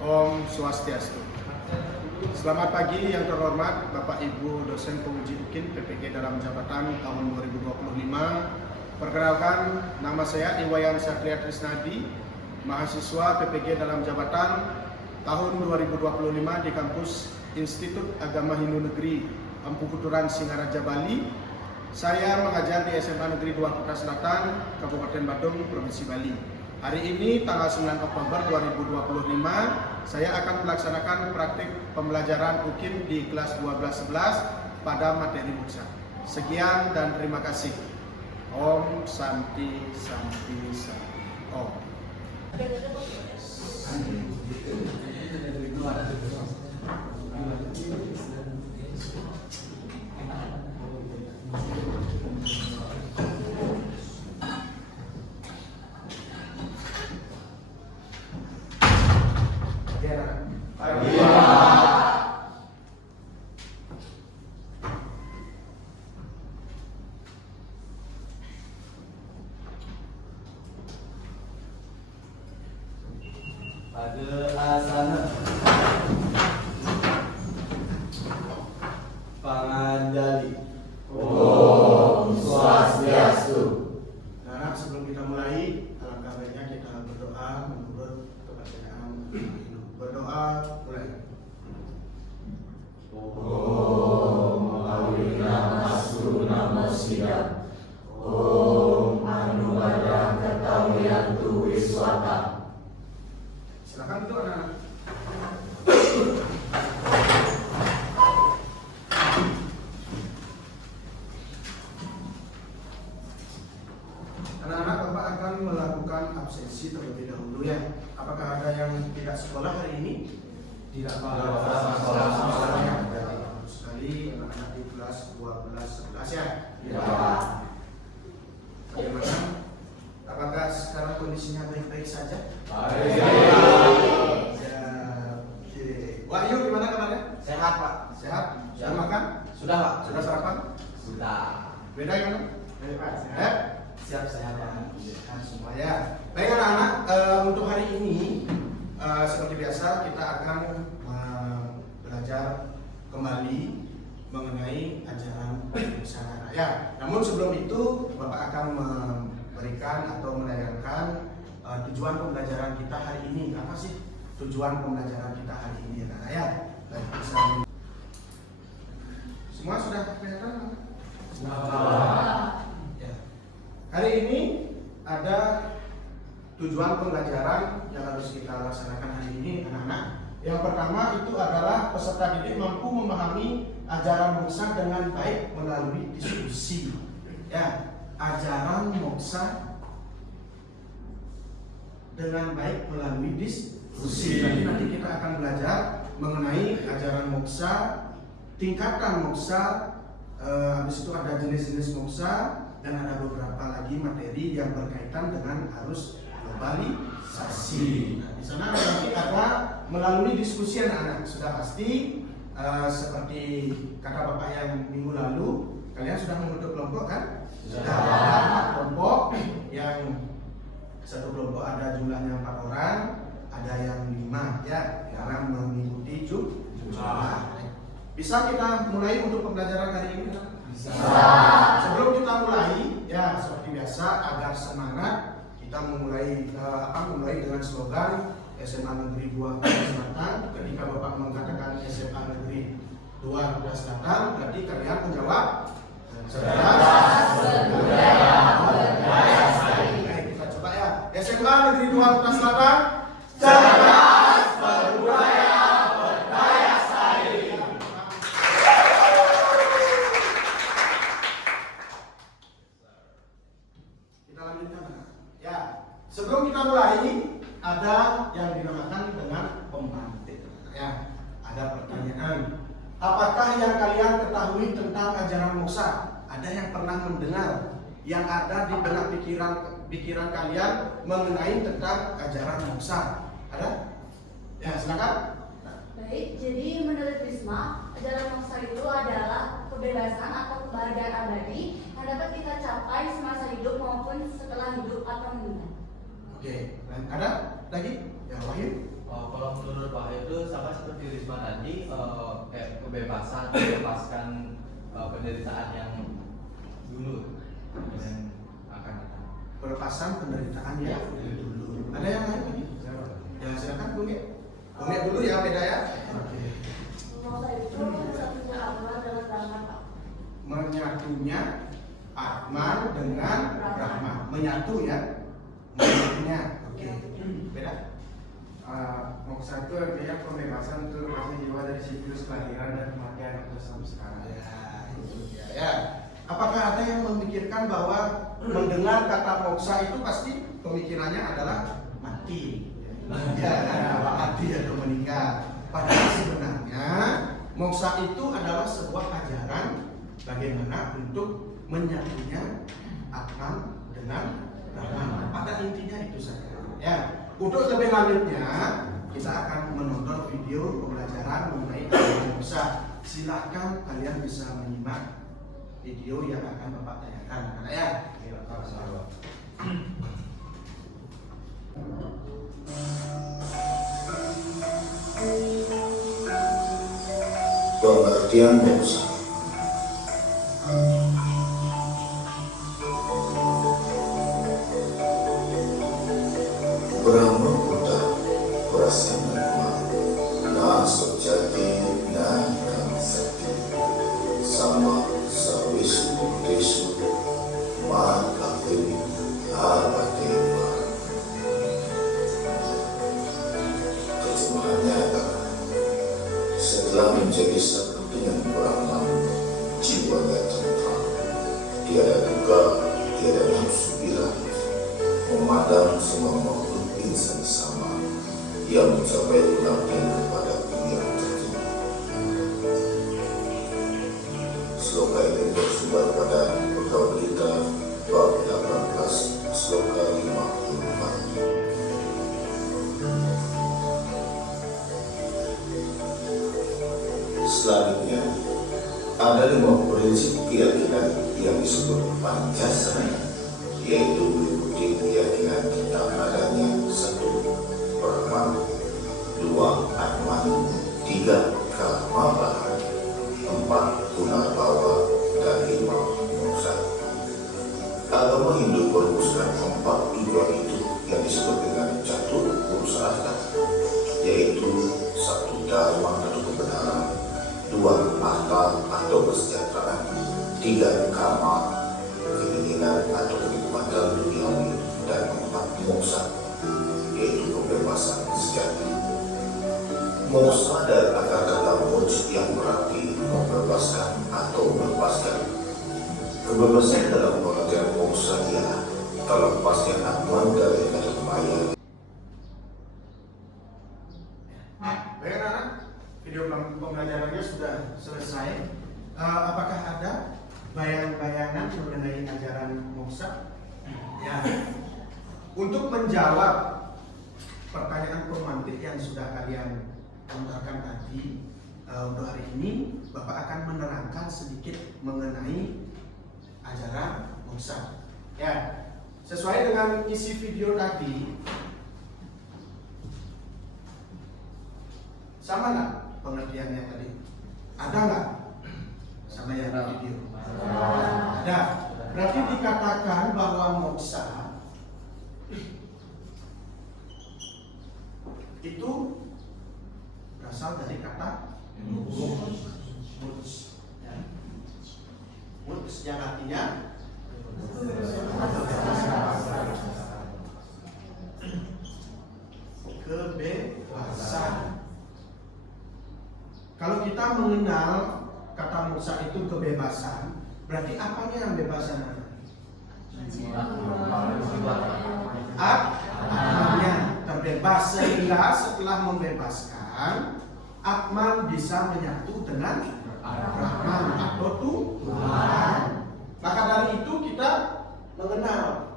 Om Swastiastu. Selamat pagi yang terhormat Bapak Ibu dosen penguji UKIN PPG dalam jabatan tahun 2025. Perkenalkan, nama saya Iwayan Satria Trisnadi, mahasiswa PPG dalam jabatan tahun 2025 di kampus Institut Agama Hindu Negeri Empu Kuturan Singaraja, Bali. Saya mengajar di SMA Negeri 2 Kuta Selatan, Kabupaten Badung, Provinsi Bali. Hari ini tanggal 9 Oktober 2025, saya akan melaksanakan praktik pembelajaran UKIN di kelas 12-11 pada materi moksa. Sekian dan terima kasih. Om Santi Santi Santi. Om. Pada asana Panganjali. Om Swastiastu. Nah, sebelum kita mulai, alangkah baiknya kita berdoa menurut kepercayaan Hindu. Berdoa mulai. Om Awinamastu Namo Siddham. Om Anuwadang Ketawiyantu Wiswata. Silakan untuk anak-anak. Anak-anak, Bapak akan melakukan absensi terlebih dahulu ya. Apakah ada yang tidak sekolah hari ini? Tidak, Pak. Bagus sekali anak-anak di kelas 12-11 ya. Ya, Pak. Bagaimana? Apakah sekarang kondisinya baik-baik saja? Baik. Ya, oke. Wahyu gimana kabarnya? Sehat, Pak. Sehat? Sudah makan? Sudah, Pak. Sudah sarapan? Sudah. Beda gimana? Baik, Pak. Sehat? Siap sehat, Pak. Sehat semua ya. Baik anak-anak, untuk hari ini seperti biasa kita akan belajar kembali mengenai ajaran Nusantara ya. Namun sebelum itu Bapak akan memberikan atau menayangkan tujuan pembelajaran kita hari ini. Apa sih tujuan pembelajaran kita hari ini anak-anak ya? Baik, bisa. Semua sudah kelihatan? Ya. Hari ini ada tujuan pembelajaran yang harus kita laksanakan hari ini anak-anak. Yang pertama itu adalah peserta didik mampu memahami ajaran moksa dengan baik melalui diskusi. Ya, ajaran moksa dengan baik melalui diskusi. Jadi nanti kita akan belajar mengenai ajaran moksa, tingkatan moksa, habis itu ada jenis-jenis moksa, dan ada beberapa lagi materi yang berkaitan dengan arus globalisasi. Nah, di sana nanti ada melalui diskusi anak-anak. Sudah pasti seperti kata Bapak yang minggu lalu, kalian sudah membentuk kelompok kan? Sudah ada kelompok yang satu kelompok ada jumlahnya 4 orang, ada yang 5 ya, karena mengikuti jumlah. Bisa kita mulai untuk pembelajaran hari ini? Bisa. Sebelum kita mulai, ya seperti biasa agar semangat, kita memulai memulai dengan slogan SMA Negeri 2 Kuta Selatan. Ketika Bapak mengatakan SMA Negeri 2 Kuta Selatan, berarti kalian menjawab cerdas, berbudaya, berdaya saing. Baik, kita coba ya. SMA Negeri 2 Kuta Selatan, cerdas, berbudaya, berdaya saing. Kita lanjutkan. Ya, sebelum kita mulai, ada yang dinamakan dengan pemantik. Ya, ada pertanyaan. Apakah yang kalian ketahui tentang ajaran moksa? Ada yang pernah mendengar yang ada di benak pikiran kalian mengenai tentang ajaran moksa? Ada? Ya, silakan. Baik, jadi menurut Risma, ajaran moksa itu adalah kebebasan atau kebahagiaan abadi yang dapat kita capai semasa hidup maupun setelah hidup atau meninggal. Oke, ada lagi? Ya, Wahyu. Kalau menurut sama seperti Risma tadi, kebebasan melepaskan penderitaan yang dulu dan akan datang. Pelepasan penderitaan ya dulu. Ada yang lain lagi? Ya silakan Bung Ge. Bung Ge dulu ya, beda ya. Oke. Moksa itu satunya Atman dengan Brahman, Pak. Menyatunya Atman dengan Brahma. Menyatu ya. Menyatunya. Oke. Beda. Moksa itu artinya pembebasan untuk lepasnya jiwa dari siklus kelahiran dan kematian atau sampai sekarang. Ya, itu dia ya. Apakah ada yang memikirkan bahwa mendengar kata moksa itu pasti pemikirannya adalah mati? Ya, mati atau meninggal. Padahal sebenarnya moksa itu adalah sebuah ajaran bagaimana untuk menyatunya Atman dengan Brahman. Pada intinya itu saja. Ya, untuk lebih lanjutnya kita akan menonton video pembelajaran mengenai ajaran moksa. Silakan kalian bisa menyimak video yang akan Bapak tanyakan, ya. Pengertian moksa. Brahma Buddha Prasena Na Sojati Na Kansati Sama Sawisnu Desu Mahakavini Abadewa. Terjemahannya adalah setelah menjadi satu dengan Brahman, jiwanya tentram, tiada duka, tiada nafsu birahi, memandang semua makhluk insan sama, yang mencapai pengabdian kepada yang tertinggi. Sloka ini bersumber pada Bhagavad Gita bab 18 sloka 54. Selanjutnya, ada 5 prinsip keyakinan yang disebut Pancasila, yaitu meliputi keyakinan tentang adanya 1. Brahman, 2. Atman, 3. Karma, 4. Punarbawa, dan 5. Moksa. Agama Hindu merumuskan 4 tujuan itu yang disebut dengan Catur Purusarata, yaitu 1. Dharma atau kebenaran, 2. Arta atau kesejahteraan, 3. Karma, keinginan atau kenikmatan duniawi, dan 4. Moksa, yaitu kebebasan sejati. Moksa dari akar kata moj yang berarti membebaskan atau melepaskan. Kebebasan dalam pengertian moksa ialah terlepasnya Atman dari kata maya. Baik anak-anak, video pembelajarannya sudah selesai. Apakah ada bayangan-bayangan mengenai ajaran moksa? Ya. Untuk menjawab pertanyaan pemantik yang sudah kalian lontarkan tadi, untuk hari ini Bapak akan menerangkan sedikit mengenai ajaran moksa. Ya, sesuai dengan isi video tadi, sama nggak pengertiannya tadi? Ada nggak sama yang di video? Ada. Berarti dikatakan bahwa moksa itu berasal dari kata muts. Muts yang artinya kebebasan. Kalau kita mengenal kata moksa itu kebebasan, berarti apanya yang bebasan? Atmannya terbebas, sehingga setelah membebaskan, Atman bisa menyatu dengan Brahman atau Tuhan. Maka dari itu kita mengenal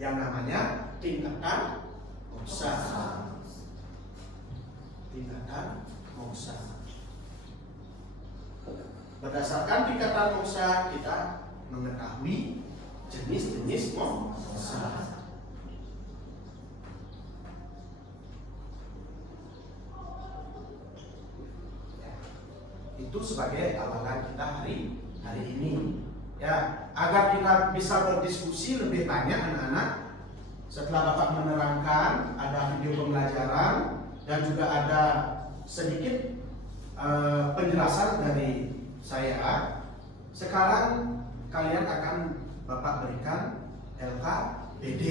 yang namanya tingkatan moksa. Tingkatan moksa. Berdasarkan tingkatan moksa kita mengetahui jenis-jenis moksa. itu sebagai awalan kita hari ini. Ya, agar kita bisa berdiskusi lebih banyak anak-anak. Setelah Bapak menerangkan, ada video pembelajaran dan juga ada sedikit penjelasan dari saya. Sekarang kalian akan Bapak berikan LKPD.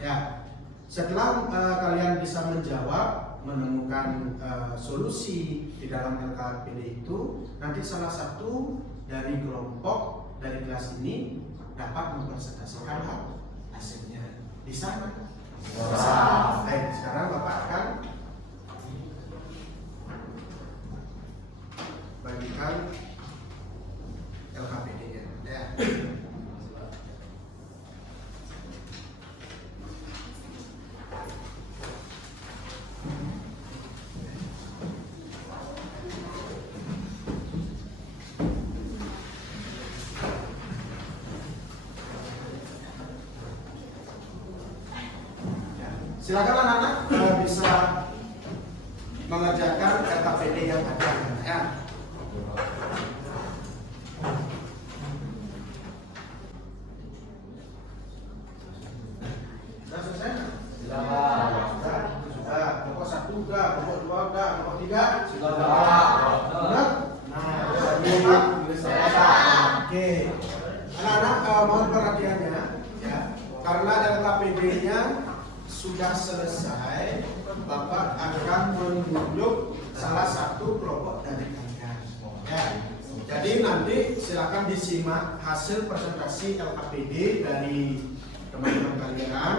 Ya, setelah kalian bisa menjawab, menemukan solusi di dalam LKPD itu, nanti salah satu dari kelompok dari kelas ini dapat mempresentasikan hasilnya. Bisa kan? Bisa. Baik, sekarang Bapak akan bagikan LKPD-nya. Ya. Silakan anak-anak bisa mengerjakan LKPD yang ada ya. Sudah selesai? Sudah. Pokok 1 udah, pokok 2 udah, pokok 3 sudah. Benar? Nah, oke. Anak-anak mohon perhatiannya ya. Karena LKPD-nya sudah selesai, Bapak akan menunjuk salah satu kelompok dari kalian. Ya. Jadi nanti silakan disimak hasil presentasi LKPD dari teman-teman kalian.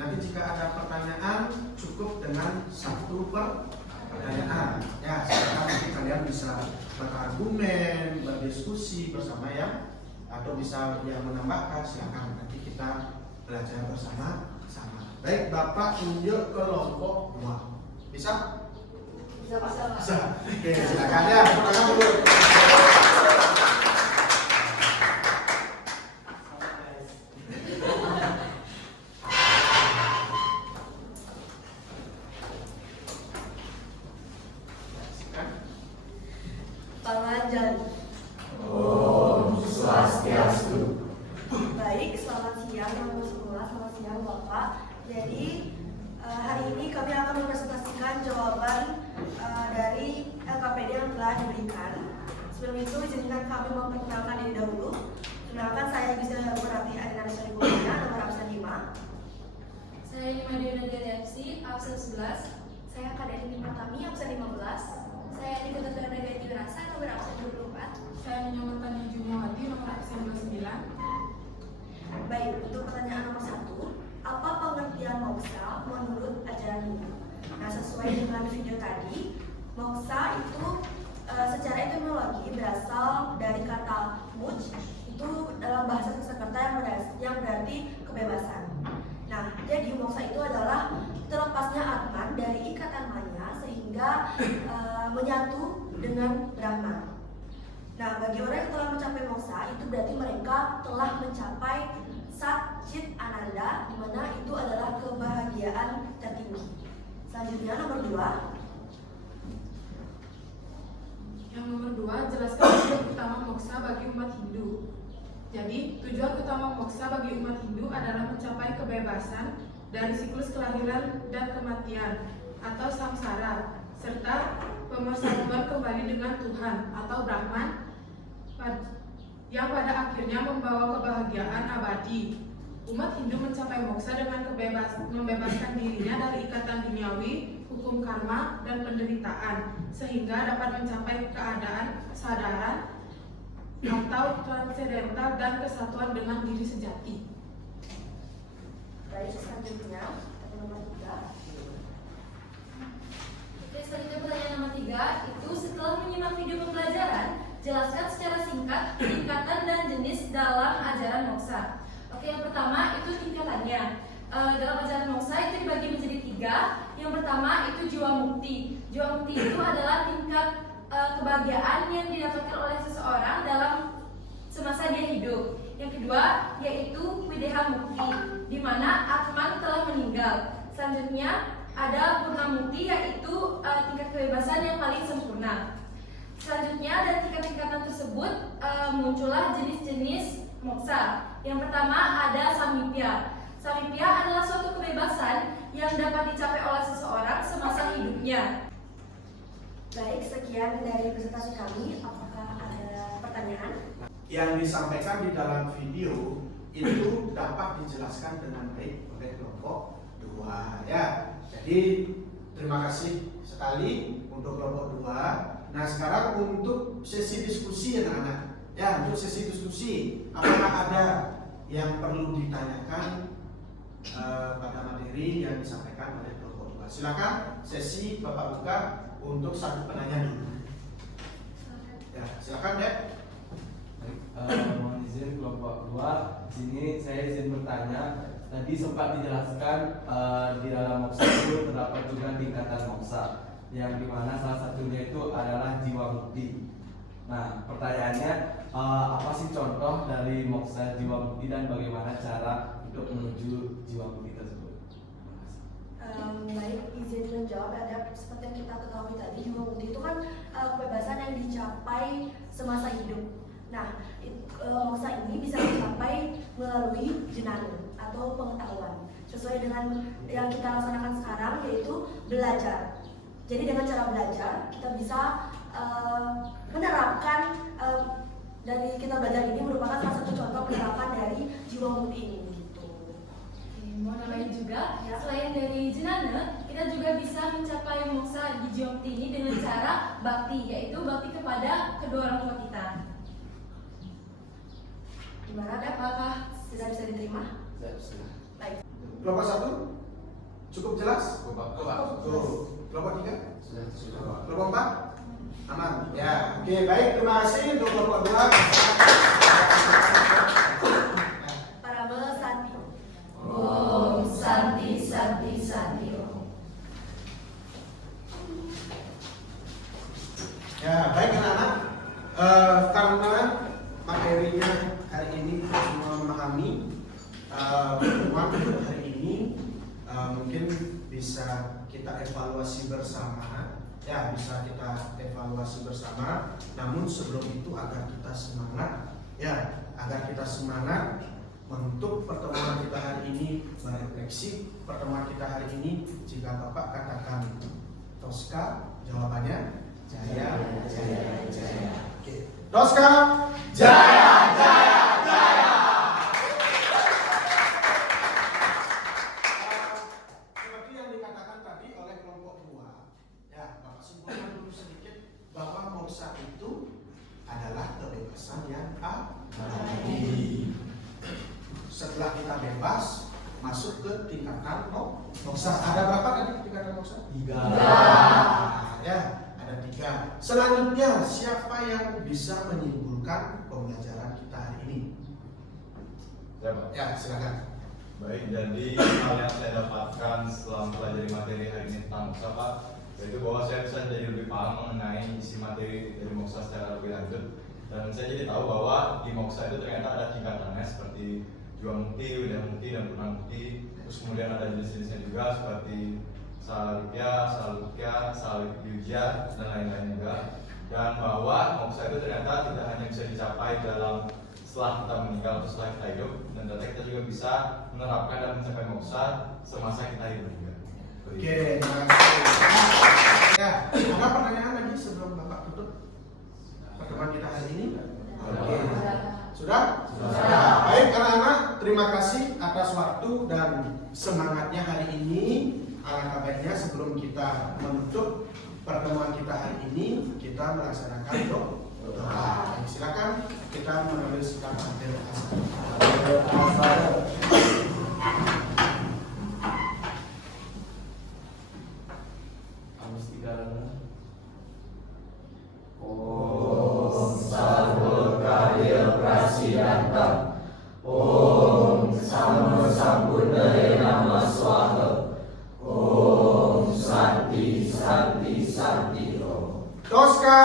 Nanti jika ada pertanyaan cukup dengan 1 pertanyaan. Ya, silakan nanti kalian bisa berargumen, berdiskusi bersama ya, atau bisa yang menambahkan silakan. Nanti kita belajar bersama-sama. Baik, Bapak tunjuk kelompok 2. Bisa? Bisa. Oke, silakan ya. Tepuk tangan dulu. Pengajar. Om Swastiastu. Baik, selamat siang teman-teman semua, selamat siang Bapak. Jadi hari ini kami akan mempresentasikan jawaban dari LKPD yang telah diberikan. Sebelum itu izinkan kami memperkenalkan diri dahulu. Perkenalkan, saya Gusti Nurati Adina Syarifulina, nomor absen 5. Saya Nima Dewi DFC, absen 11. Saya Kadek Nima Tami, absen 15. Saya Nika Tetuan Negara Rasa, nomor absen 24. Saya Nyoman Jumuhati, nomor absen 29. Baik, untuk pertanyaan nomor 1, apa pengertian moksa menurut ajaran Hindu? Nah, sesuai dengan video tadi, moksa itu secara etimologi berasal dari kata muj, itu dalam bahasa Sanskerta yang berarti kebebasan. Nah, jadi moksa itu adalah terlepasnya Atman dari ikatan maya sehingga menyatu dengan Brahman. Nah, bagi orang yang telah mencapai moksa, itu berarti mereka telah mencapai Sat Chit Ananda, di mana itu adalah kebahagiaan tertinggi. Selanjutnya nomor 2. Yang nomor 2, jelaskan tujuan utama moksa bagi umat Hindu. Jadi, tujuan utama moksa bagi umat Hindu adalah mencapai kebebasan dari siklus kelahiran dan kematian atau samsara, serta pemersatuan kembali dengan Tuhan atau Brahman yang pada akhirnya membawa kebahagiaan abadi. Umat Hindu mencapai moksa dengan membebaskan dirinya dari ikatan duniawi, hukum karma, dan penderitaan, sehingga dapat mencapai keadaan kesadaran atau transendental dan kesatuan dengan diri sejati. Baik, selanjutnya nomor 3. Oke, selanjutnya pertanyaan nomor 3 itu setelah menyimak video pembelajaran, jelaskan secara singkat tingkatan dan jenis dalam ajaran moksa. Oke, yang pertama itu tingkatannya. Dalam ajaran moksa itu dibagi menjadi 3. Yang pertama itu jiwa mukti. Jiwa mukti itu adalah tingkat kebahagiaan yang didapatkan oleh seseorang dalam semasa dia hidup. Yang kedua yaitu wideha mukti, di mana Atman telah meninggal. Selanjutnya ada purna mukti, yaitu tingkat kebebasan yang paling sempurna. Selanjutnya dari tingkat-tingkatan tersebut muncullah jenis-jenis moksa. Yang pertama ada samipya. Samipya adalah suatu kebebasan yang dapat dicapai oleh seseorang semasa hidupnya. Baik, sekian dari presentasi kami. Apakah ada pertanyaan? Yang disampaikan di dalam video itu dapat dijelaskan dengan baik oleh kelompok 2 ya. Jadi terima kasih sekali untuk kelompok 2. Nah sekarang untuk sesi diskusi anak-anak ya, untuk sesi diskusi apakah ada yang perlu ditanyakan pada materi yang disampaikan oleh kelompok 2? Silakan sesi Bapak buka untuk satu penanya dulu. Ya, silakan Dek. Mohon izin kelompok 2. Sini saya izin bertanya. Tadi sempat dijelaskan di dalam moksa itu terdapat juga tingkatan moksa, yang dimana salah satunya itu adalah jiwa mukti. Nah, pertanyaannya apa sih contoh dari moksa jiwa mukti dan bagaimana cara untuk menuju jiwa mukti tersebut? Baik, izin menjawab. Ada seperti yang kita ketahui tadi, jiwa mukti itu kan kebebasan yang dicapai semasa hidup. Nah, moksa ini bisa dicapai melalui jenana atau pengetahuan sesuai dengan yang kita laksanakan sekarang, yaitu belajar. Jadi dengan cara belajar kita bisa menerapkan dari kita belajar ini merupakan salah satu contoh penerapan dari jiwa mukti ini. Gitu. Mau nambahin juga, Ya. selain dari jenana, kita juga bisa mencapai moksa di jiwa mukti ini dengan cara bakti, yaitu bakti kepada kedua orang tua kita. Gimana, Dep? Apakah sudah bisa diterima? Baik. Kelompok 1 cukup jelas? Kelompok Kelompok 3? sudah. Kelompok 4? Aman? Ya, oke baik, terima kasih untuk kelompok 2. Parabel Santi. Om Santi Santi Santi Om. Ya, baik anak-anak, karena materinya hari ini kita semua memahami pertemuan hari ini mungkin bisa kita evaluasi bersama ya, bisa kita evaluasi bersama. Namun sebelum itu agar kita semangat ya, agar kita semangat untuk pertemuan kita hari ini, merefleksi pertemuan kita hari ini. Jika Bapak katakan Tosca, jawabannya jaya, jaya, jaya. Oke. Tosca, jaya, jaya, jaya. Seperti yang dikatakan tadi oleh kelompok 2, ya Bapak simpulkan dulu sedikit bahwa moksa itu adalah kebebasan yang abadi. Setelah kita bebas, masuk ke tingkatan moksa. Ada berapa tadi tingkatan moksa? 3. Ya, ada 3. Selanjutnya, siapa yang bisa menyimpulkan pembelajaran kita hari ini? Ya, Pak. Ya, silakan. Baik, jadi hal yang saya dapatkan setelah mempelajari materi hari ini tentang moksa, Pak, yaitu bahwa saya bisa jadi lebih paham mengenai isi materi dari moksa secara lebih lanjut. Dan saya jadi tahu bahwa di moksa itu ternyata ada tingkatannya seperti jiwa mukti, widya mukti, dan purna mukti. Terus kemudian ada jenis-jenisnya juga seperti salukya, salukyuja, dan lain-lain juga. Dan bahwa moksa itu ternyata tidak hanya bisa dicapai dalam setelah kita meninggal atau setelah kita hidup, dan ternyata kita juga bisa menerapkan dan mencapai moksa semasa kita hidup juga. Oke, terima kasih. Ya, ada pertanyaan lagi sebelum Bapak tutup pertemuan kita hari ini? Oke. Sudah? Sudah. Baik anak-anak, terima kasih atas waktu dan semangatnya hari ini. Alangkah baiknya sebelum kita menutup pertemuan kita hari ini, kita melaksanakan doa. Silakan kita mengambil sikap ambil asal. Harus 3 renang. Om Sarvakaya Prasiddhantam. Om Sama Sambuddhaya Nama Swaha. Om Santi Santi Santi Om. Tosca,